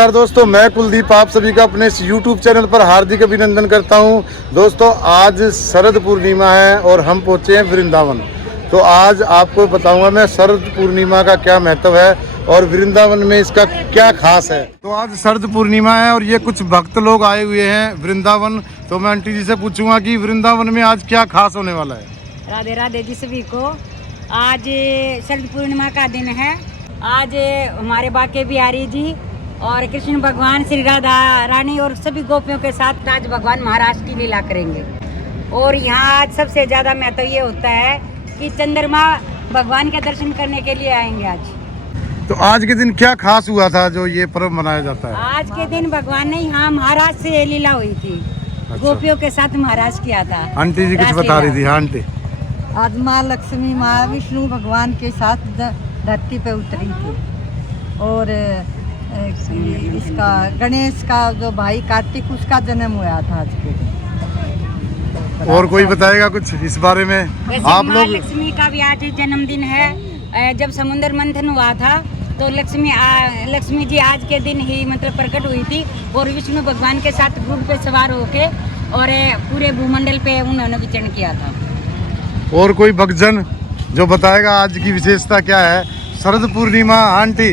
नमस्कार दोस्तों, मैं कुलदीप आप सभी का अपने इस YouTube चैनल पर हार्दिक अभिनंदन करता हूं। दोस्तों आज शरद पूर्णिमा है और हम पहुंचे हैं वृंदावन। तो आज आपको बताऊंगा मैं शरद पूर्णिमा का क्या महत्व है और वृंदावन में इसका क्या खास है। तो आज शरद पूर्णिमा है और ये कुछ भक्त लोग आए हुए हैं वृंदावन। तो मैं आंटी जी से पूछूंगा कि वृंदावन में आज क्या खास होने वाला है। राधे राधे जी सभी को। आज शरद पूर्णिमा का दिन है। आज हमारे बाके बिहारी जी और कृष्ण भगवान श्री राधा रानी और सभी गोपियों के साथ आज भगवान महाराज की लीला करेंगे। और यहाँ आज सबसे ज़्यादा महत्व ये होता है कि चंद्रमा भगवान के दर्शन करने के लिए आएंगे आज। तो आज के दिन क्या खास हुआ था जो ये पर्व मनाया जाता है? आज के दिन भगवान ने यहाँ महाराज से ये लीला हुई थी। अच्छा। गोपियों के साथ महाराज किया था। आंटी जी कुछ बता रही थी। हाँ आंटी, आज माँ लक्ष्मी माँ विष्णु भगवान के साथ धरती पे उतरी थी। और इसका गणेश का जो भाई कार्तिक उसका जन्म हुआ था आज के दिन। और कोई बताएगा कुछ इस बारे में? आप माँ लोग लक्ष्मी का भी आज जन्मदिन है। जब समुद्र मंथन हुआ था तो लक्ष्मी जी आज के दिन ही मतलब प्रकट हुई थी और विष्णु भगवान के साथ घोड़े पे सवार होके और पूरे भूमंडल पे उन्होंने विचरण किया था। और कोई भक्तजन जो बताएगा आज की विशेषता क्या है? शरद पूर्णिमा आंटी,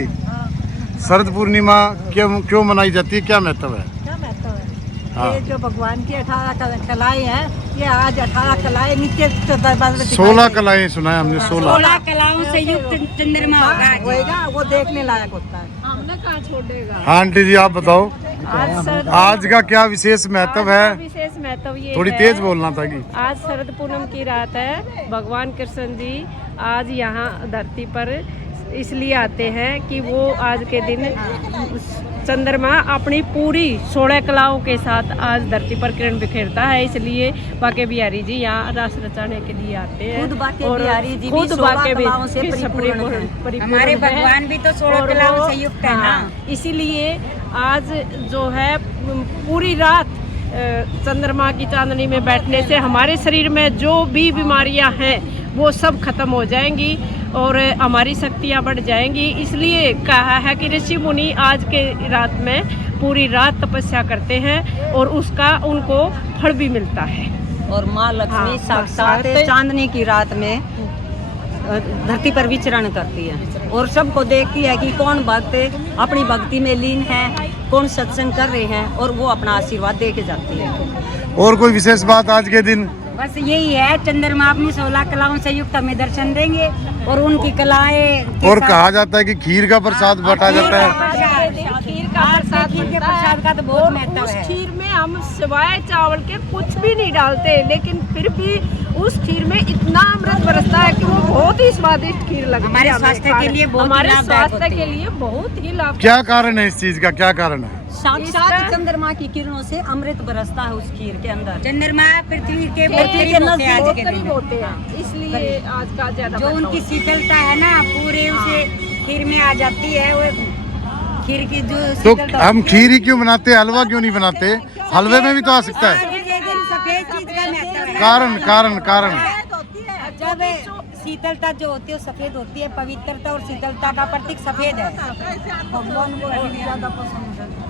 शरद पूर्णिमा क्यों मनाई जाती है, क्या महत्व है? क्या महत्व है? हाँ। ये जो भगवान की 18 कलाएं हैं, ये आज 18 कलाएं नीचे 16 कलाएं सुना है हमने। 16 कलाओं से युक्त चंद्रमा होगा आज। होएगा, वो देखने लायक होता है। हाँ आंटी जी आप बताओ आज का क्या विशेष महत्व है? विशेष महत्व ये थोड़ी है, तेज बोलना था कि आज शरद पूनम की रात है। भगवान कृष्ण जी आज यहाँ धरती पर इसलिए आते हैं कि वो आज के दिन चंद्रमा अपनी पूरी 16 कलाओं के साथ आज धरती पर किरण बिखेरता है। इसलिए बाके बिहारी जी यहाँ रास रचाने के लिए आते हैं। खुद बाके बिहारी जी भी 16 कलाओं से परिपूर्ण है। हमारे भगवान भी तो 16 कलाओं से युक्त है ना। इसीलिए आज जो है पूरी रात चंद्रमा की चांदनी में बैठने से हमारे शरीर में जो भी बीमारियां हैं वो सब खत्म हो जाएंगी और हमारी शक्तियां बढ़ जाएंगी। इसलिए कहा है कि ऋषि मुनि आज के रात में पूरी रात तपस्या करते हैं और उसका उनको फल भी मिलता है। और माँ लक्ष्मी साक्षात चांदनी की रात में धरती पर विचरण करती है और सबको देखती है कि कौन भक्त अपनी भक्ति में लीन है, कौन सत्संग कर रहे हैं, और वो अपना आशीर्वाद दे के जाती है। और कोई विशेष बात आज के दिन? बस यही है, चंद्रमा अपनी 16 कलाओं से युक्त हमें दर्शन देंगे और उनकी कलाएं। और कहा जाता है कि खीर का प्रसाद बांटा जाता है। खीर का प्रसाद खीर के प्रसाद का तो बहुत महत्व उस है। खीर में हम सिवाय चावल के कुछ भी नहीं डालते, लेकिन फिर भी उस खीर में इतना अमृत बरसता है कि वो बहुत ही स्वादिष्ट खीर लगती है। हमारे स्वास्थ्य के लिए बहुत हमारे लाभदायक स्वास्थ्य होती के है। लिए बहुत ही लाभ। क्या कारण है इस चीज का, क्या कारण है? साक्षात चंद्रमा की किरणों से अमृत बरसता है उस खीर के अंदर। चंद्रमा पृथ्वी के बहुत करीब होते हैं आज के करीब दिन। होते हैं, इसलिए आज का ज्यादा जो उनकी शीतलता है ना पूरे उसे खीर में आ जाती है। वो खीर की जो तो शीतलता हम खीर ही क्यों बनाते हैं, हलवा क्यों नहीं बनाते? हलवे में भी तो आ सकता है। आज के दिन सफेद चीज का महत्व है। कारण जब शीतलता जो होती है वो सफेद होती है। पवित्रता और शीतलता का प्रतीक सफेद है। भगवान को ज्यादा पसंद है।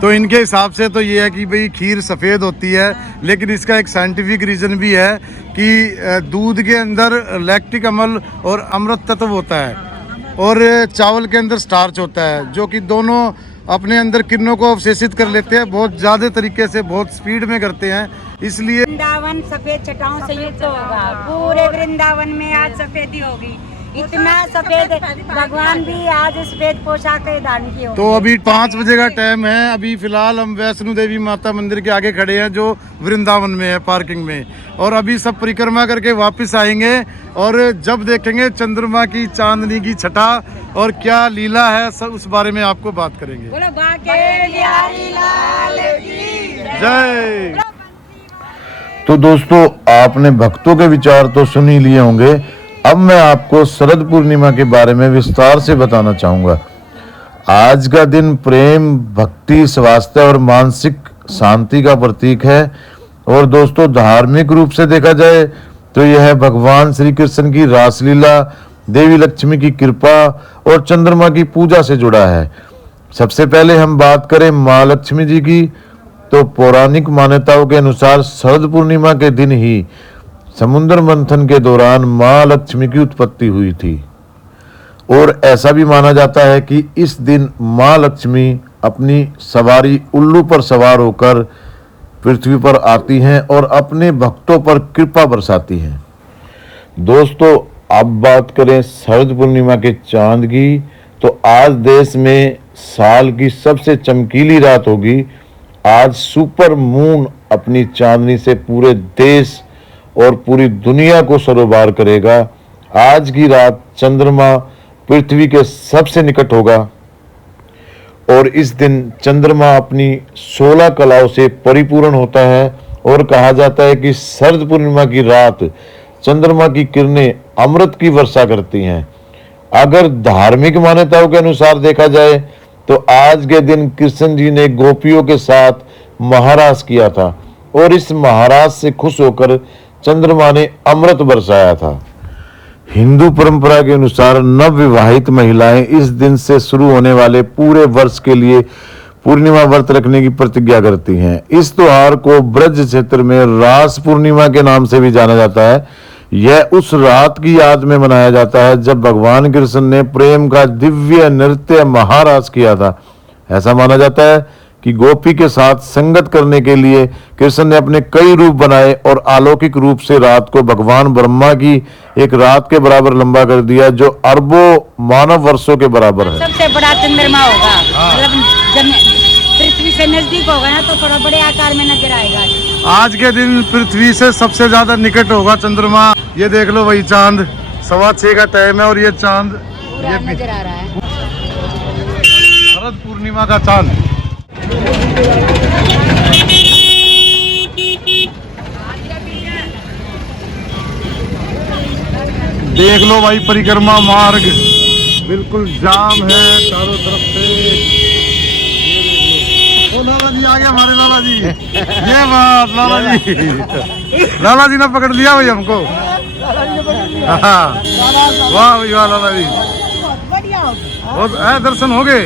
तो इनके हिसाब से तो ये है कि भाई खीर सफ़ेद होती है, लेकिन इसका एक साइंटिफिक रीज़न भी है कि दूध के अंदर लैक्टिक अम्ल और अमृत तत्व होता है और चावल के अंदर स्टार्च होता है, जो कि दोनों अपने अंदर किरणों को अवशेषित कर लेते हैं, बहुत ज़्यादा तरीके से, बहुत स्पीड में करते हैं। इसलिए वृंदावन सफेद छटाओं से युक्त होगा। पूरे वृंदावन में आज सफेदी होगी। इतना सफेद भगवान भी आज सफेद पोशाक धारण की होगी। तो अभी 5 बजे का टाइम है। अभी फिलहाल हम वैष्णो देवी माता मंदिर के आगे खड़े हैं जो वृंदावन में है, पार्किंग में। और अभी सब परिक्रमा करके वापस आएंगे और जब देखेंगे चंद्रमा की चांदनी की छटा और क्या लीला है, सब उस बारे में आपको बात करेंगे। बोलो बाके बिहारी लाल की जय। तो दोस्तों आपने भक्तों के विचार तो सुन ही लिए होंगे। अब मैं आपको शरद पूर्णिमा के बारे में विस्तार से बताना चाहूँगा। आज का दिन प्रेम, भक्ति, स्वास्थ्य और मानसिक शांति का प्रतीक है। और दोस्तों धार्मिक रूप से देखा जाए तो यह भगवान श्री कृष्ण की रासलीला, देवी लक्ष्मी की कृपा और चंद्रमा की पूजा से जुड़ा है। सबसे पहले हम बात करें माँ लक्ष्मी जी की, तो पौराणिक मान्यताओं के अनुसार शरद पूर्णिमा के दिन ही समुद्र मंथन के दौरान माँ लक्ष्मी की उत्पत्ति हुई थी। और ऐसा भी माना जाता है कि इस दिन माँ लक्ष्मी अपनी सवारी उल्लू पर सवार होकर पृथ्वी पर आती हैं और अपने भक्तों पर कृपा बरसाती हैं। दोस्तों, अब बात करें शरद पूर्णिमा के चांद की, तो आज देश में साल की सबसे चमकीली रात होगी। आज सुपर मून अपनी चांदनी से पूरे देश और पूरी दुनिया को सरोबार करेगा। आज की रात चंद्रमा पृथ्वी के सबसे निकट होगा और इस दिन चंद्रमा अपनी 16 कलाओं से परिपूर्ण होता है। और कहा जाता है कि शरद पूर्णिमा की रात चंद्रमा की किरणें अमृत की वर्षा करती हैं। अगर धार्मिक मान्यताओं के अनुसार देखा जाए तो आज के दिन कृष्ण जी ने गोपियों के साथ महारास किया था और इस महारास से खुश होकर चंद्रमा ने अमृत बरसाया था। हिंदू परंपरा के अनुसार नवविवाहित महिलाएं इस दिन से शुरू होने वाले पूरे वर्ष के लिए पूर्णिमा व्रत रखने की प्रतिज्ञा करती हैं। इस त्योहार को ब्रज क्षेत्र में रास पूर्णिमा के नाम से भी जाना जाता है। यह उस रात की याद में मनाया जाता है जब भगवान कृष्ण ने प्रेम का दिव्य नृत्य महारास किया था। ऐसा माना जाता है कि गोपी के साथ संगत करने के लिए कृष्ण ने अपने कई रूप बनाए और अलौकिक रूप से रात को भगवान ब्रह्मा की एक रात के बराबर लंबा कर दिया, जो अरबों मानव वर्षों के बराबर है। सबसे बड़ा चंद्रमा होगा, मतलब पृथ्वी से नजदीक होगा ना तो थोड़ा बड़े आकार में नजर आएगा। आज के दिन पृथ्वी से सबसे ज्यादा निकट होगा चंद्रमा। ये देख लो, वही चांद 6:15 का टाइम है और ये चांद पूरा नजर आ रहा है। शरद पूर्णिमा का चांद। देख लो भाई, परिक्रमा मार्ग बिल्कुल जाम है चारों तरफ से। ओ लाला जी आ गए हमारे, लाला जी। ये बात, लाला जी, लाला जी ने पकड़ लिया भाई हमको। हाँ, वाह भाई वाह, लाला जी दर्शन हो गए।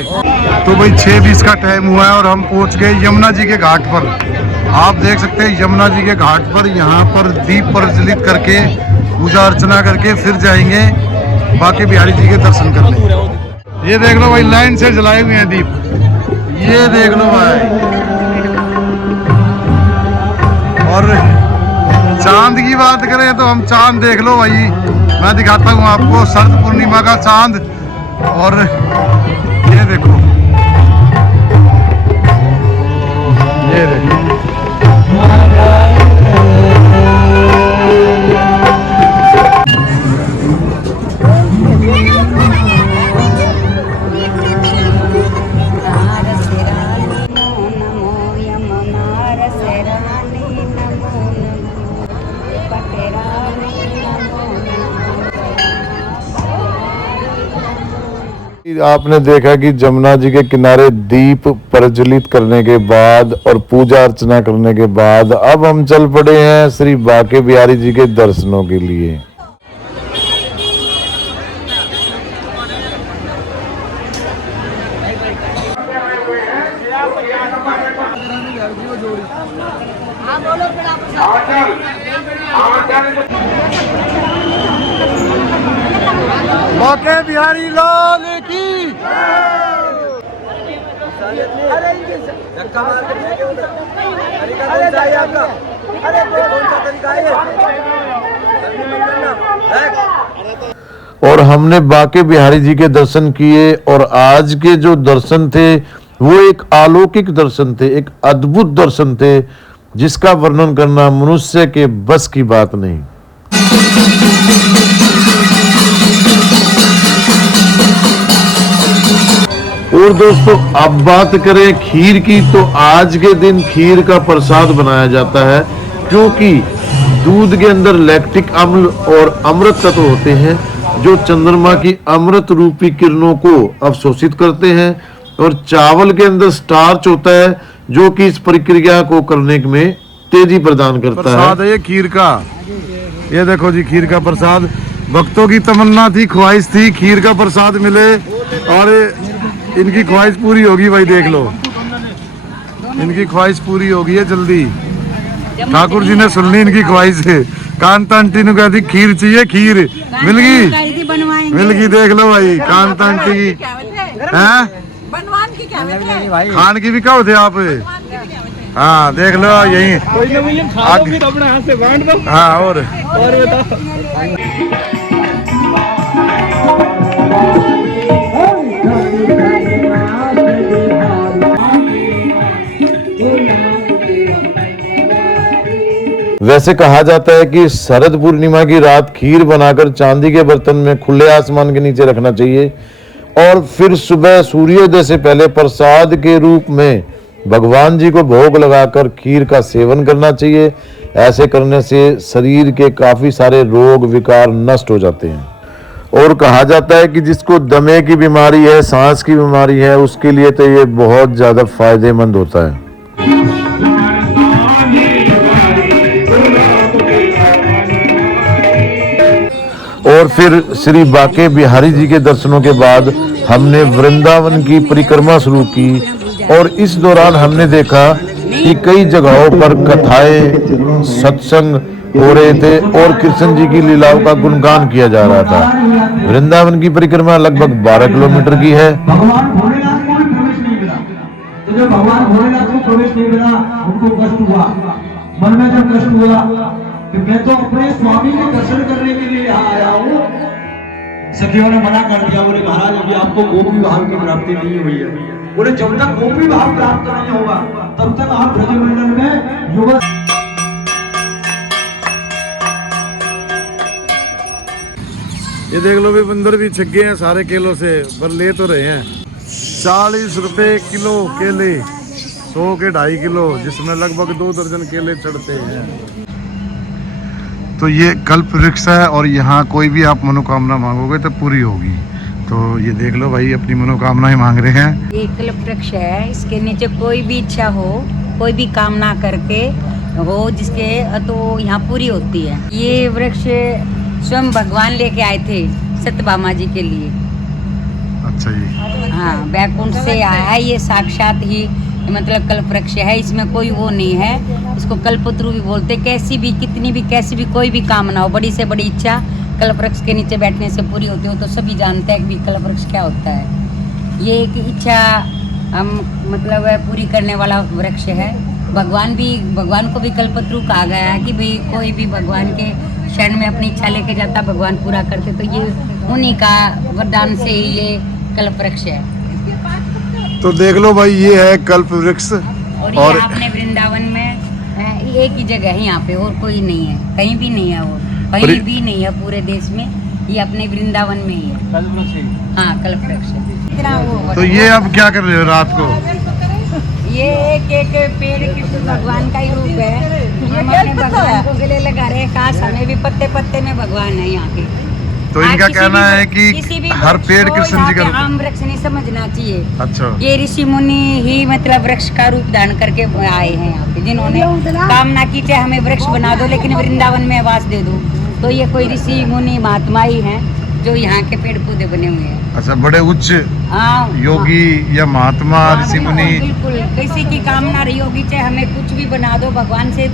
तो भाई 6:20 का टाइम हुआ है और हम पहुंच गए यमुना जी के घाट पर। आप देख सकते हैं यमुना जी के घाट पर, यहाँ पर दीप प्रज्वलित करके पूजा अर्चना करके फिर जाएंगे बाके बिहारी जी के दर्शन करने। ये देख लो भाई, लाइन से जलाए हुए हैं दीप। ये देख लो भाई, और चांद की बात करें तो हम चांद देख लो भाई, मैं दिखाता हूँ आपको शरद पूर्णिमा का चांद। और ये देखो, ये देखो, आपने देखा कि जमुना जी के किनारे दीप प्रज्वलित करने के बाद और पूजा अर्चना करने के बाद अब हम चल पड़े हैं श्री बाके बिहारी जी के दर्शनों के लिए। बाके बिहारी लाल की। और हमने बाके बिहारी जी के दर्शन किए और आज के जो दर्शन थे वो एक अलौकिक दर्शन थे, एक अद्भुत दर्शन थे जिसका वर्णन करना मनुष्य के बस की बात नहीं। और दोस्तों, अब बात करें खीर की, तो आज के दिन खीर का प्रसाद बनाया जाता है क्योंकि दूध के अंदर लैक्टिक अम्ल और अमृत तत्व होते हैं जो चंद्रमा की अमृत रूपी किरणों को अवशोषित करते हैं, और चावल के अंदर स्टार्च होता है जो कि इस प्रक्रिया को करने में तेजी प्रदान करता प्रसाद है ये खीर का। ये देखो जी, खीर का प्रसाद। भक्तों की तमन्ना थी, ख्वाहिश थी खीर का प्रसाद मिले, और इनकी ख्वाहिश पूरी होगी भाई, देख लो इनकी ख्वाहिश पूरी होगी है जल्दी। ठाकुर जी ने सुन ली इनकी ख्वाहिश है। कांता आंटी ने कहा थी खीर चाहिए, खीर मिल गई, मिल गई। देख लो भाई कांता आंटी की हैं, खान की भी कहो थे आप। हाँ देख लो यही हाँ। और वैसे कहा जाता है कि शरद पूर्णिमा की रात खीर बनाकर चांदी के बर्तन में खुले आसमान के नीचे रखना चाहिए और फिर सुबह सूर्योदय से पहले प्रसाद के रूप में भगवान जी को भोग लगाकर खीर का सेवन करना चाहिए। ऐसे करने से शरीर के काफी सारे रोग विकार नष्ट हो जाते हैं। और कहा जाता है कि जिसको दमे की बीमारी है, सांस की बीमारी है, उसके लिए तो ये बहुत ज्यादा फायदेमंद होता है। और फिर श्री बाके बिहारी जी के दर्शनों के बाद हमने वृंदावन की परिक्रमा शुरू की और इस दौरान हमने देखा कि कई जगहों पर कथाएं, सत्संग हो रहे थे और कृष्ण जी की लीलाओं का गुणगान किया जा रहा था। वृंदावन की परिक्रमा लगभग 12 किलोमीटर की है। भगवान भोलेनाथ को भी प्रवेश नहीं मिला, तो जब भगवान भोलेनाथ को प्रवेश नहीं मिला उनको कष्ट हुआ। मन में जब कष्ट हुआ कि मैं तो अपने स्वामी के दर्शन करने के लिए यहाँ आया हूँ। सखियों ने मना कर दिया, बोले महाराज अभी आपको गोपी भाव की प्राप्ति नहीं हुई है। बोले जब तक गोपी भाव प्राप्त नहीं होगा तब तक आप ब्रजमंडल में युवा। ये देख लो भी बंदर भी छिक गए हैं सारे केलों से, पर ले तो रहे हैं। 40 रुपए किलो केले, 100 के 2.5 किलो, जिसमें लगभग 2 दर्जन केले चढ़ते हैं। तो ये कल्प वृक्ष है और यहाँ कोई भी आप मनोकामना मांगोगे तो पूरी होगी। तो ये देख लो भाई अपनी मनोकामनाएं मांग रहे हैं। ये कल्प वृक्ष है, इसके नीचे कोई भी इच्छा हो, कोई भी कामना करके हो जिसके, तो यहाँ पूरी होती है। ये वृक्ष स्वयं भगवान लेके आए थे सत्यभामा जी के लिए। अच्छा जी। हाँ, बैकुंठ से आया है ये, साक्षात ही मतलब कल्प वृक्ष है। इसमें कोई वो नहीं है, इसको कल्पतरु भी बोलते। कैसी भी, कितनी भी, कैसी भी कोई भी कामना हो, बड़ी से बड़ी इच्छा कल्प वृक्ष के नीचे बैठने से पूरी होती हो। तो सभी जानते हैं कि कल्प वृक्ष क्या होता है। ये एक इच्छा हम मतलब पूरी करने वाला वृक्ष है। भगवान को भी कल्पतरु कहा गया है कि भाई कोई भी भगवान के शरण में अपनी इच्छा लेके जाता, भगवान पूरा करते। तो ये उन्हीं का वरदान से ही ये कल्प वृक्ष है। तो देख लो भाई ये है कल्प वृक्ष। और ये अपने वृंदावन में एक ही जगह है, यहाँ पे और कोई नहीं है, कहीं भी नहीं है, और कहीं भी नहीं है पूरे देश में। ये अपने वृंदावन में ही है। हाँ, कल्प वृक्ष। तो ये अब क्या कर रहे हो रात को? ये एक पेड़ कृष्ण भगवान का ही रूप है। हम अपने भगवान को गले लगा रहे हैं। खास हमें भी पत्ते पत्ते में भगवान है यहाँ के। तो इनका कहना है कि हर पेड़ कृष्ण जी का रूप। आम वृक्ष नहीं समझना चाहिए। अच्छा। ये ऋषि मुनि ही मतलब वृक्ष का रूप धारण करके आए हैं यहाँ पे, जिन्होंने कामना की चाहे हमें वृक्ष बना दो लेकिन वृंदावन में आवास दे दो। तो ये कोई ऋषि मुनि महात्मा ही हैं जो यहाँ के पेड़ पौधे बने हुए हैं। अच्छा, बड़े उच्च योगी या महात्मा ऋषि मुनि। बिल्कुल, किसी की कामना रही होगी, चाहे हमें कुछ भी बना दो, भगवान से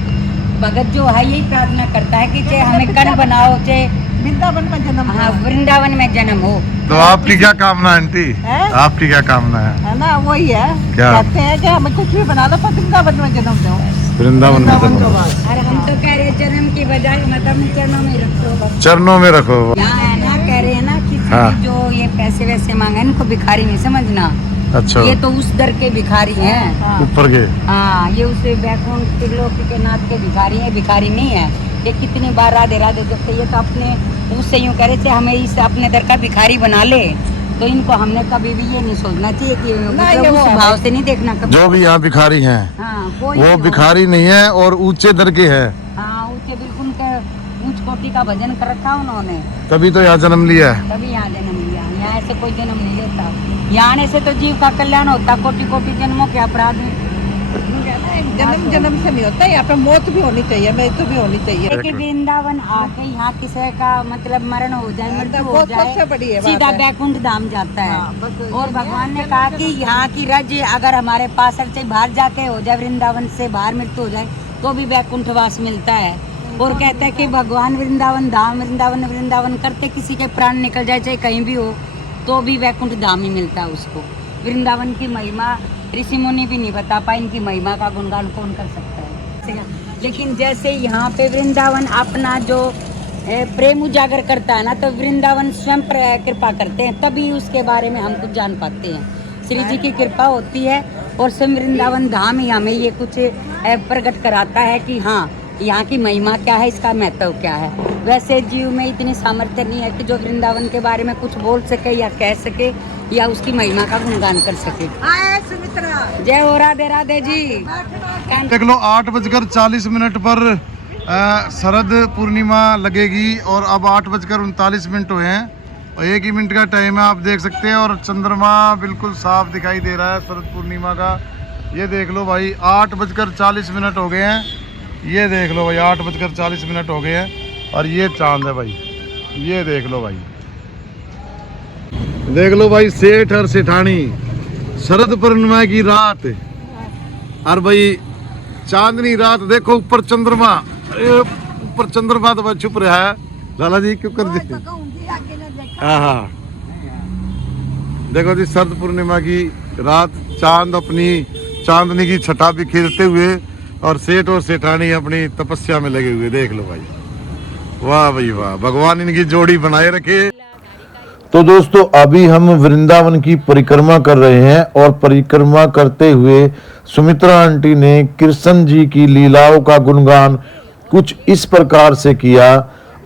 भगत जो है यही प्रार्थना करता है कि चाहे हमें कण बनाओ, चाहे वृंदावन में जन्म। हाँ, वृंदावन में जन्म हो। तो आपकी क्या कामना है आंटी? आपकी क्या कामना है ना वही है, क्या कहते हैं कि हमें कुछ भी बना दो पर वृंदावन में जन्म दो। वृंदावन में जन्म। अरे हम तो कह रहे जन्म की बजाय मतलब चरणों में रखो, चरणों में रखो। यहाँ है ना, कह रहे हैं ना किसी भी जो ये पैसे वैसे मांगे इनको भिखारी नहीं समझना। अच्छा। ये तो उस दर के भिखारी हैं, ऊपर के। हाँ, ये उस बैकुंठ त्रिलोक के नाथ के भिखारी है, भिखारी नहीं है। ये कितनी बार राधे राधे जब ये तो अपने उससे यूँ कह रहे थे हमें इस अपने दर का भिखारी बना ले। तो इनको हमने कभी भी ये नहीं सोचना चाहिए कि मतलब उस भाव से नहीं देखना कभी। जो भी यहाँ भिखारी हैं, हाँ, वो भिखारी नहीं है और ऊंचे दर के है। हाँ, ऊंचे बिल्कुल ऊंच कोटि का भजन कर रखा उन्होंने, तभी तो यहाँ जन्म लिया है। तभी यहाँ जन्म लिया। यहाँ ऐसे कोई जन्म नहीं लेता। यहाँ आने से तो जीव का कल्याण होता। कोटि कोटि जन्मों के अपराध जन्म जन्म से नहीं होता, यहाँ पे मौत भी होनी चाहिए, मृत्यु भी होनी चाहिए। कि वृंदावन आके यहाँ किसी का मतलब मरण हो जाए, मृत्यु हो बहुत जाए, सबसे बड़ी है बात सीधा है। बैकुंठ धाम जाता है। और भगवान ने कहा कि यहाँ की रज अगर हमारे पास से बाहर जाके हो जाए, वृंदावन से बाहर मृत्यु हो जाए, तो भी बैकुंठवास मिलता है। और कहते हैं कि भगवान वृंदावन धाम, वृंदावन वृंदावन करते किसी के प्राण निकल जाए, चाहे कहीं भी हो, तो भी बैकुंठ धाम ही मिलता है उसको। वृंदावन की महिमा ऋषि मुनि भी नहीं बता पाए, इनकी महिमा का गुणगान कौन कर सकता है। लेकिन जैसे यहाँ पे वृंदावन अपना जो प्रेम उजागर करता है ना, तो वृंदावन स्वयं कृपा करते हैं, तभी उसके बारे में हम कुछ जान पाते हैं। श्री जी की कृपा होती है और स्वयं वृंदावन धाम ही हमें ये कुछ प्रकट कराता है कि हाँ, यहाँ की महिमा क्या है, इसका महत्व क्या है। वैसे जीव में इतनी सामर्थ्य नहीं है कि जो वृंदावन के बारे में कुछ बोल सके या कह सके या उसकी महिमा का गुणगान कर सके। जय हो राधे राधे जी। देख लो 8:40 पर शरद पूर्णिमा लगेगी और अब 8:39 हुए हैं और 1 ही मिनट का टाइम है, आप देख सकते हैं। और चंद्रमा बिल्कुल साफ दिखाई दे रहा है शरद पूर्णिमा का। ये देख लो भाई 8:40 हो गए हैं, ये देख लो भाई 8:40 हो गए हैं और ये चांद है भाई, ये देख लो भाई, देख लो भाई सेठ और सेठानी शरद पूर्णिमा की रात और भाई चांदनी रात। देखो ऊपर चंद्रमा, ऊपर चंद्रमा तो भाई छुप रहा है। लाला जी क्यों कर दी? हाँ, देखो जी शरद पूर्णिमा की रात, चांद अपनी चांदनी की छटा बिखेरते हुए और सेठ और सेठानी अपनी तपस्या में लगे हुए। देख लो भाई, वाह भाई वाह, भगवान इनकी जोड़ी बनाए रखे। तो दोस्तों अभी हम वृंदावन की परिक्रमा कर रहे हैं और परिक्रमा करते हुए सुमित्रा आंटी ने कृष्ण जी की लीलाओं का गुणगान कुछ इस प्रकार से किया।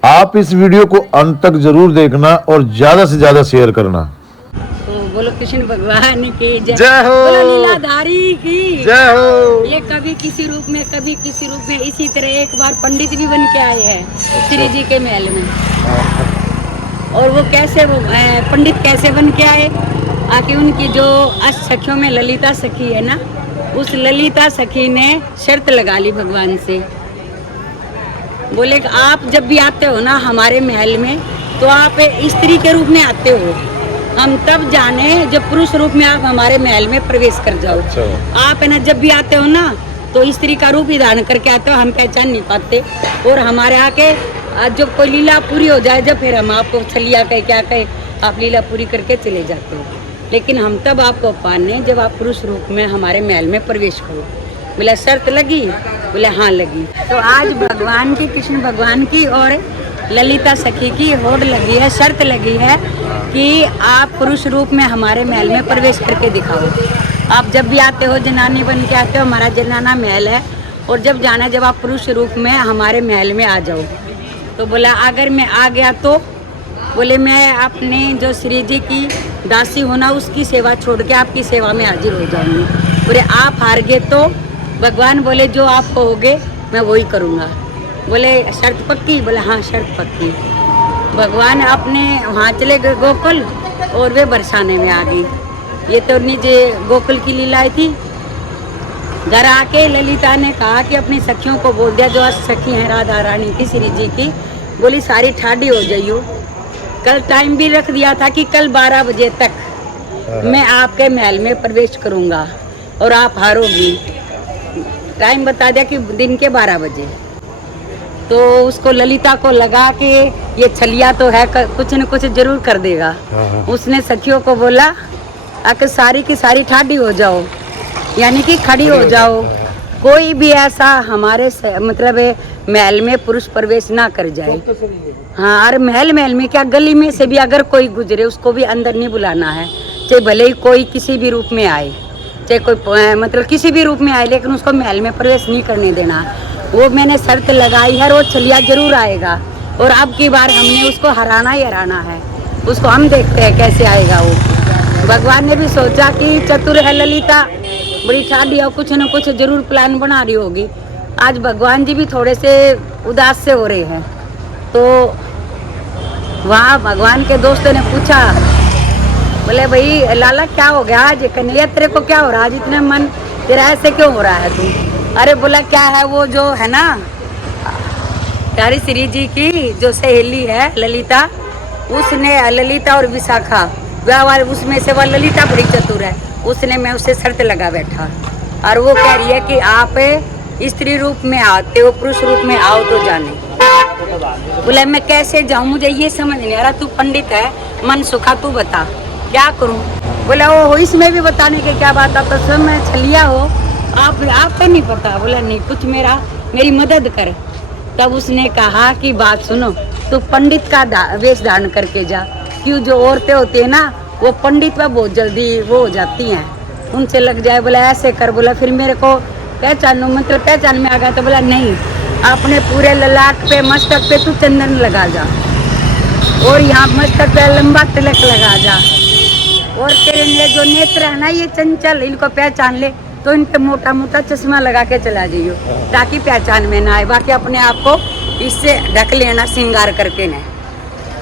आप इस वीडियो को अंत तक जरूर देखना और ज्यादा से ज्यादा शेयर करना। तो बोलो कृष्ण भगवान की जय, जय हो। बोलो लीलाधारी की जय हो। ये कभी किसी रूप में, कभी किसी रूप में, इसी तरह एक बार पंडित भी बन के आए हैं श्री जी के महल में। और वो कैसे, वो पंडित कैसे बन के आए? आके उनकी जो सखियों में ललिता सखी है ना, उस ललिता सखी ने शर्त लगा ली भगवान से। बोले कि आप जब भी आते हो ना हमारे महल में, तो आप स्त्री के रूप में आते हो, हम तब जाने जब पुरुष रूप में आप हमारे महल में प्रवेश कर जाओ। आप है ना जब भी आते हो ना, तो स्त्री का रूप ही धारण करके आते हो, हम पहचान नहीं पाते। और हमारे आके जब कोई लीला पूरी हो जाए, जब फिर हम आपको छलिया कहे क्या कहे, आप लीला पूरी करके चले जाते हो। लेकिन हम तब आपको पाने जब आप पुरुष रूप में हमारे महल में प्रवेश करो। बोला शर्त लगी? बोले हाँ लगी। तो आज भगवान की, कृष्ण भगवान की और ललिता सखी की होड़ लगी है, शर्त लगी है कि आप पुरुष रूप में हमारे महल में प्रवेश करके दिखाओ। आप जब भी आते हो जनानी बन के आते हो, हमारा जनाना महल है, और जब जाना जब आप पुरुष रूप में हमारे महल में आ जाओ। तो बोला अगर मैं आ गया तो? बोले मैं अपने जो श्री जी की दासी होना उसकी सेवा छोड़ के आपकी सेवा में हाजिर हो जाऊंगी। बोले आप हार गए तो? भगवान बोले जो आप कहोगे मैं वही करूँगा। बोले शर्त पक्की? बोले हाँ शर्त पक्की। भगवान अपने वहाँ चले गए गोकुल और वे बरसाने में आ गई। ये तो नीचे गोकुल की लीलाएं थी। घर आके ललिता ने कहा कि अपनी सखियों को बोल दिया, जो सखी हैं राधा रानी की, श्री जी की, बोली सारी ठाडी हो जाइयो। कल टाइम भी रख दिया था कि कल 12 बजे तक मैं आपके महल में प्रवेश करूंगा और आप हारोगी। टाइम बता दिया कि दिन के 12 बजे। तो उसको ललिता को लगा कि ये छलिया तो है, कुछ न कुछ जरूर कर देगा। उसने सखियों को बोला आकर सारी की सारी ठाडी हो जाओ, यानी कि खड़ी हो जाओ। कोई भी ऐसा हमारे मतलब महल में पुरुष प्रवेश ना कर जाए। हाँ, और महल में क्या, गली में से भी अगर कोई गुजरे उसको भी अंदर नहीं बुलाना है, चाहे भले ही कोई किसी भी रूप में आए, चाहे कोई मतलब किसी भी रूप में आए, लेकिन उसको महल में प्रवेश नहीं करने देना। वो मैंने शर्त लगाई है, वो छलिया जरूर आएगा और अब की बार हमने उसको हराना ही हराना है। उसको हम देखते हैं कैसे आएगा वो। भगवान ने भी सोचा कि चतुर है ललिता, बड़ी ठाडी और कुछ न कुछ जरूर प्लान बना रही होगी। आज भगवान जी भी थोड़े से उदास से हो रहे हैं। तो वहाँ भगवान के दोस्तों ने पूछा, बोले भाई लाला क्या हो गया आज, कन्हैया तेरे को क्या हो रहा है आज, इतना मन तेरा ऐसे क्यों हो रहा है तू? अरे बोला क्या है वो जो है ना प्यारी श्री जी की जो सहेली है ललिता, उसने ललिता और विशाखा वह उसमें से वह ललिता बड़ी चतुर है, उसने मैं उससे शर्त लगा बैठा और वो कह रही है कि आप स्त्री रूप में आते हो, पुरुष रूप में आओ तो जाने। बोला मैं कैसे जाऊं, मुझे ये समझ नहीं आ रहा, तू पंडित है, मन सुखा, तू बता क्या करूं। बोला वो इसमें भी बताने के क्या बात, आप तो सब में छलिया हो, आप नहीं पता। बोला नहीं, कुछ मेरी मदद कर। तब उसने कहा कि बात सुनो, तू पंडित का वेश धारण करके जा, क्यों जो औरतें होती है ना वो पंडित में बहुत जल्दी वो हो जाती हैं, उनसे लग जाए। बोला ऐसे कर। बोला फिर मेरे को पहचानो, मतलब पहचान में आ गया। तो बोला नहीं, अपने पूरे ललाट पे मस्तक पे तू चंदन लगा जा और यहाँ मस्तक पे लंबा तिलक लगा जा, और तेरे जो नेत्र है ना ये चंचल, इनको पहचान ले तो इन पे मोटा मोटा चश्मा लगा के चला जाइयो ताकि पहचान में ना आए। बाकी अपने आप को इससे ढक लेना श्रृंगार करके ने।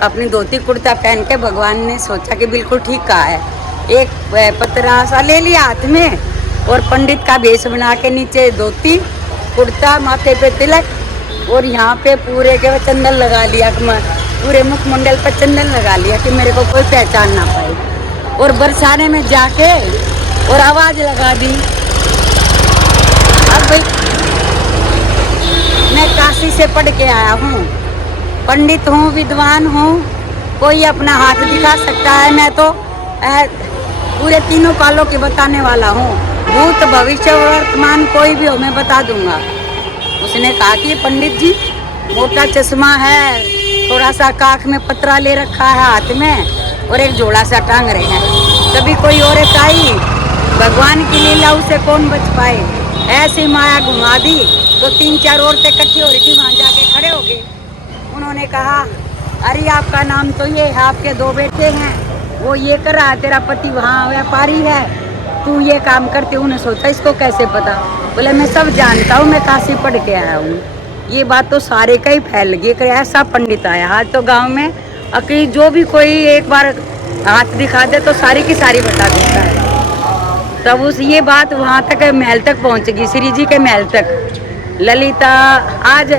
अपनी धोती कुर्ता पहन के भगवान ने सोचा कि बिल्कुल ठीक कहा है। एक पतरा सा ले लिया हाथ में और पंडित का भेष बना के नीचे धोती कुर्ता, माथे पे तिलक और यहाँ पे पूरे के चंदन लगा लिया, पूरे मुखमंडल पर चंदन लगा लिया कि मेरे को कोई पहचान ना पाए। और बरसाने में जाके और आवाज लगा दी, अब भाई मैं काशी से पढ़ के आया हूँ, पंडित हूँ, विद्वान हूँ, कोई अपना हाथ दिखा सकता है। मैं तो पूरे तीनों कालों के बताने वाला हूँ, भूत भविष्य वर्तमान कोई भी हो मैं बता दूंगा। उसने कहा कि पंडित जी मोटा चश्मा है, थोड़ा सा काख में पतरा ले रखा है हाथ में और एक जोड़ा सा टांग रहे हैं। कभी कोई औरत आई, भगवान की लीला उसे कौन बच पाए, ऐसी माया घुमा दी तो 3-4 औरतें इकट्ठी हो रही थी, वहाँ जाके खड़े हो गए। उन्होंने कहा अरे आपका नाम तो ये है, आपके 2 बेटे हैं, वो ये कर रहा है, तेरा पति वहाँ व्यापारी है, तू ये काम करते। उन्हें सोचा इसको कैसे पता। बोले मैं सब जानता हूँ, मैं काशी पढ़ के आया हूँ। ये बात तो सारे का ही फैल गई कि ऐसा पंडित आया। आज तो गांव में अकेले जो भी कोई एक बार हाथ दिखा दे तो सारी की सारी बता देता है। तब उस ये बात वहाँ तक महल तक पहुँच गई, श्री जी के महल तक। ललिता आज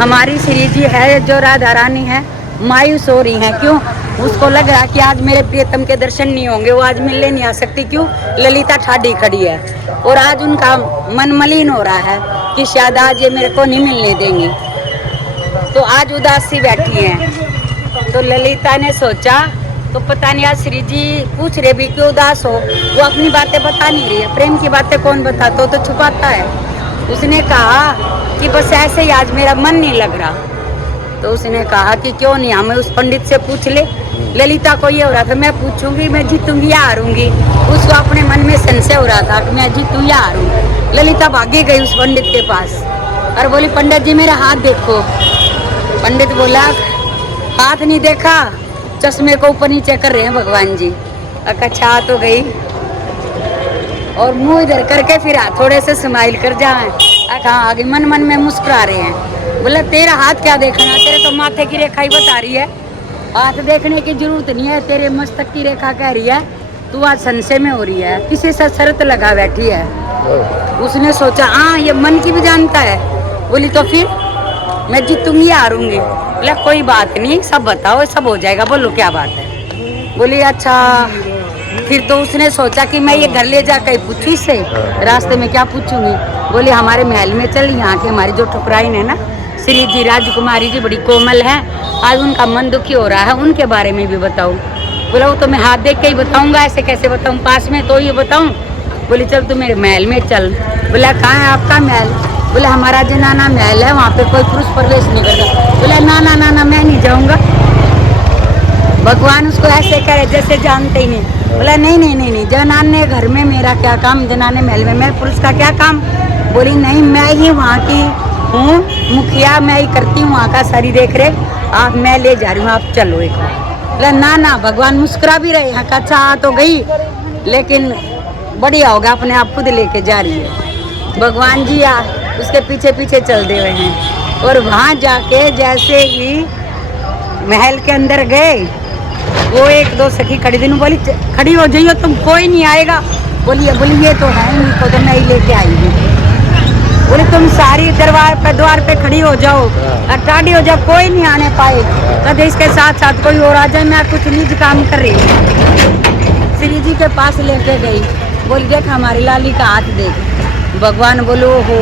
हमारी श्री जी है जो राधा रानी है मायूस हो रही हैं। क्यों? उसको लग रहा कि आज मेरे प्रियतम के दर्शन नहीं होंगे, वो आज मिलने नहीं आ सकती। क्यों? ललिता ठाडी खड़ी है और आज उनका मन मलिन हो रहा है कि शायद आज ये मेरे को नहीं मिलने देंगी, तो आज उदासी बैठी हैं। तो ललिता ने सोचा तो पता नहीं आज श्री जी पूछ रहे भी क्यों उदास हो, वो अपनी बातें बता नहीं रही है। प्रेम की बातें कौन बताता हो, तो छुपाता है। उसने कहा कि बस ऐसे ही आज मेरा मन नहीं लग रहा। तो उसने कहा कि क्यों नहीं, हमें उस पंडित से पूछ ले। ललिता को ये हो रहा था मैं पूछूंगी, मैं जीतूंगी या हारूंगी। उसको अपने मन में संशय हो रहा था कि मैं जीतूं या हारूं। ललिता भागी गई उस पंडित के पास और बोली पंडित जी मेरा हाथ देखो। पंडित बोला हाथ नहीं देखा, चश्मे को ऊपर नीचे कर रहे हैं भगवान जी। अच्छा तो गई और मुंह इधर करके फिर थोड़े से स्माइल कर जाए। कहाँ आगे मन मन में मुस्कुरा रहे हैं। बोला तेरा हाथ क्या देखना, तेरे तो माथे की रेखा ही बता रही है, हाथ देखने की जरूरत नहीं है, तेरे मस्तक की रेखा कह रही है, तू आज संशय में हो रही है, किसी से शर्त लगा बैठी है। उसने सोचा हाँ ये मन की भी जानता है। बोली तो फिर मैं जीतूंगी या हारूंगी। बोला कोई बात नहीं, सब बताओ, सब हो जाएगा, बोलो क्या बात है। बोली अच्छा। फिर तो उसने सोचा कि मैं ये घर ले जा कर पूछूं इससे, रास्ते में क्या पूछूंगी। बोली हमारे महल में चल, यहाँ के हमारी जो ठुकराइन है ना श्री जी राजकुमारी जी बड़ी कोमल है, आज उनका मन दुखी हो रहा है, उनके बारे में भी बताओ। बोला वो तो मैं हाथ देख के ही बताऊंगा, ऐसे कैसे बताऊं, पास में तो ये बताऊं। बोली चल तू मेरे महल में चल। बोला कहाँ है आपका महल। बोला हमारा जनाना महल है, वहाँ पे कोई पुरुष प्रवेश नहीं करता। बोला ना ना ना ना मैं नहीं जाऊँगा। भगवान उसको ऐसे करे जैसे जानते ही नहीं। बोला नहीं नहीं नहीं नहीं, जनाने घर में मेरा क्या काम, जनाने महल में मैं पुरुष का क्या काम। बोली नहीं मैं ही वहाँ की हूँ मुखिया, मैं ही करती हूँ वहाँ का सारी देख रेख, आप मैं ले जा रही हूँ, आप चलो एक बार। बोला ना ना, भगवान मुस्कुरा भी रहे हैं। अच्छा आ तो गई लेकिन बढ़िया होगा, अपने आप खुद लेके जा रही है। भगवान जी उसके पीछे पीछे चल दे रहे हैं और वहाँ जाके जैसे ही महल के अंदर गए वो 1-2 सखी खड़ी थी, बोली खड़ी हो जाइए तुम, कोई नहीं आएगा। बोली ये तो है नहीं, तो मैं ही लेके आई हूँ। बोले तुम सारी द्वार पे खड़ी हो जाओ और टाड़ी हो जाओ, कोई नहीं आने पाए। कदे इसके साथ साथ कोई और आ जाए, मैं कुछ निज काम कर रही हूँ। श्री जी के पास लेके गई, बोली देख हमारी लाली का हाथ देख। भगवान बोलो हो,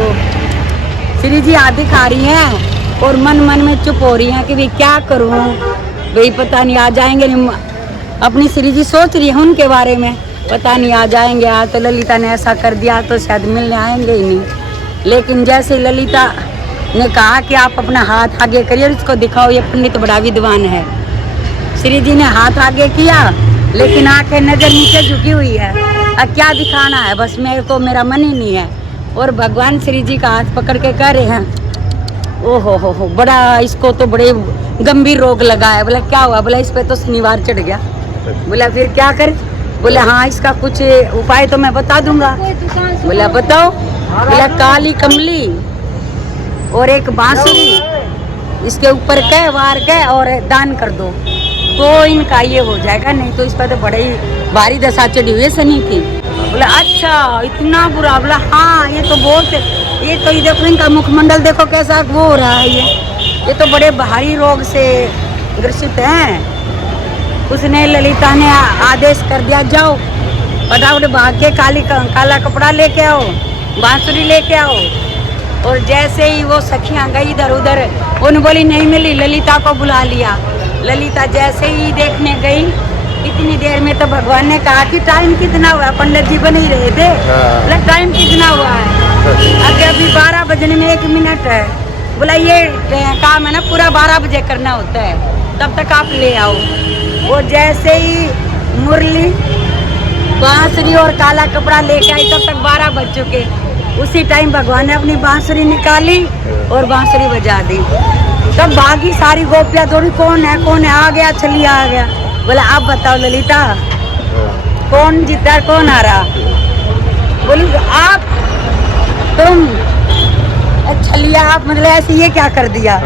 श्री जी हाथ दिखा रही हैं और मन मन में चुप हो रही हैं कि भाई क्या करूँ, भाई पता नहीं आ जाएंगे। अपनी श्री जी सोच रही है उनके बारे में, पता नहीं आ जाएंगे। आज तो ललिता ने ऐसा कर दिया तो शायद मिलने आएंगे ही नहीं। लेकिन जैसे ललिता ने कहा कि आप अपना हाथ आगे करिए, इसको दिखाओ ये पंडित बड़ा विद्वान है। श्री जी ने हाथ आगे किया, लेकिन आंखें नजर नीचे झुकी हुई है। अब क्या दिखाना है, बस मेरे को मेरा मन ही नहीं है। और भगवान श्री जी का हाथ पकड़ के कह रहे हैं, ओहो हो बड़ा इसको तो बड़े गंभीर रोग लगा है। बोला क्या हुआ? बोला इस पे तो शनिवार चढ़ गया। बोला फिर क्या करें? बोले हाँ इसका कुछ उपाय तो मैं बता दूंगा। बोला बताओ। बोला काली कमली और एक बांसुरी इसके ऊपर कह वार कह और दान कर दो तो इनका ये हो जाएगा, नहीं तो इस पर तो बड़े ही भारी दशा चढ़ी हुई है शनि की। बोला अच्छा इतना बुरा? बोला हाँ ये तो बहुत, ये तो देखो इनका मुखमंडल देखो कैसा वो हो रहा है, ये तो बड़े भारी रोग से ग्रसित हैं। उसने ललिता ने आदेश कर दिया जाओ फटाफट भाग के काला कपड़ा लेके आओ, बांसुरी लेके आओ। और जैसे ही वो सखियां गई इधर उधर, उन बोली नहीं मिली, ललिता को बुला लिया। ललिता जैसे ही देखने गई, इतनी देर में तो भगवान ने कहा कि टाइम कितना हुआ? पंडित जी बन ही रहे थे। बोला टाइम कितना हुआ है? अभी 12 बजने में 1 मिनट है। बोला ये काम है ना पूरा 12 बजे करना होता है, तब तक आप ले आओ। वो जैसे ही मुरली बांसुरी और काला कपड़ा लेके आई, तब तक 12 बज चुके। उसी टाइम भगवान ने अपनी बांसुरी निकाली और बांसुरी बजा दी। तब भागी सारी गोपियां दौड़ी, कौन है कौन है? आ गया छलिया आ गया। बोला आप बताओ ललिता कौन जीता कौन आ रहा? बोली आप, तुम। छलिया आप मतलब ऐसे ये क्या कर दिया?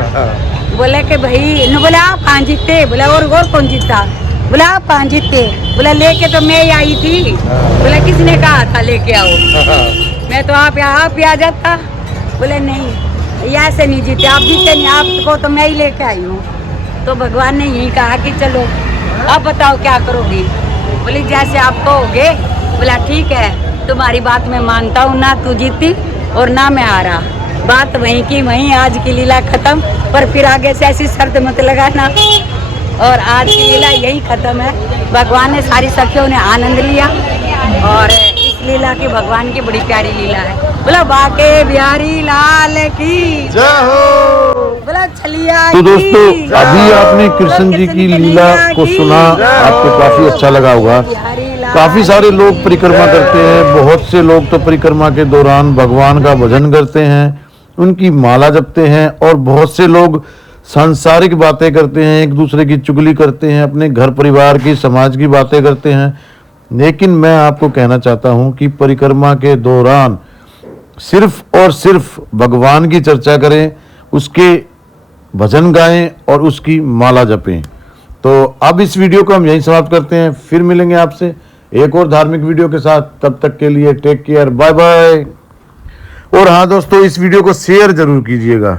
बोले कि भाई न, बोला आप कहाँ जीते? बोला और कौन जीता? बोला आप कहाँ जीते? बोला लेके तो मैं आई थी। बोला किसने कहा था लेके आओ? मैं तो आप ही आ जाता। बोले नहीं ऐसे नहीं जीते, आप जीते नहीं, आपको तो मैं ही लेके आई हूँ। तो भगवान ने यही कहा कि चलो अब बताओ क्या करोगी? बोली जैसे आप कहोगे। बोला ठीक है तुम्हारी बात मैं मानता हूँ, ना तू जीती और ना मैं हारा। बात वहीं की वहीं, आज की लीला खत्म, पर फिर आगे से ऐसी शर्त मत लगाना। और आज की लीला यही खत्म है। भगवान ने सारी सखियों ने आनंद लिया और इस लीला की भगवान की बड़ी प्यारी लीला है। बोला बाके बिहारी लाल की जय हो। बोला छलिया। तो दोस्तों अभी आपने कृष्ण जी की लीला को सुना, आपको काफी अच्छा लगा होगा। काफी सारे लोग परिक्रमा करते हैं, बहुत से लोग तो परिक्रमा के दौरान भगवान का भजन करते हैं, उनकी माला जपते हैं, और बहुत से लोग सांसारिक बातें करते हैं, एक दूसरे की चुगली करते हैं, अपने घर परिवार की समाज की बातें करते हैं। लेकिन मैं आपको कहना चाहता हूं कि परिक्रमा के दौरान सिर्फ और सिर्फ भगवान की चर्चा करें, उसके भजन गाएं और उसकी माला जपें। तो अब इस वीडियो को हम यहीं समाप्त करते हैं, फिर मिलेंगे आपसे एक और धार्मिक वीडियो के साथ। तब तक के लिए टेक केयर, बाय बाय। और हाँ दोस्तों इस वीडियो को शेयर जरूर कीजिएगा।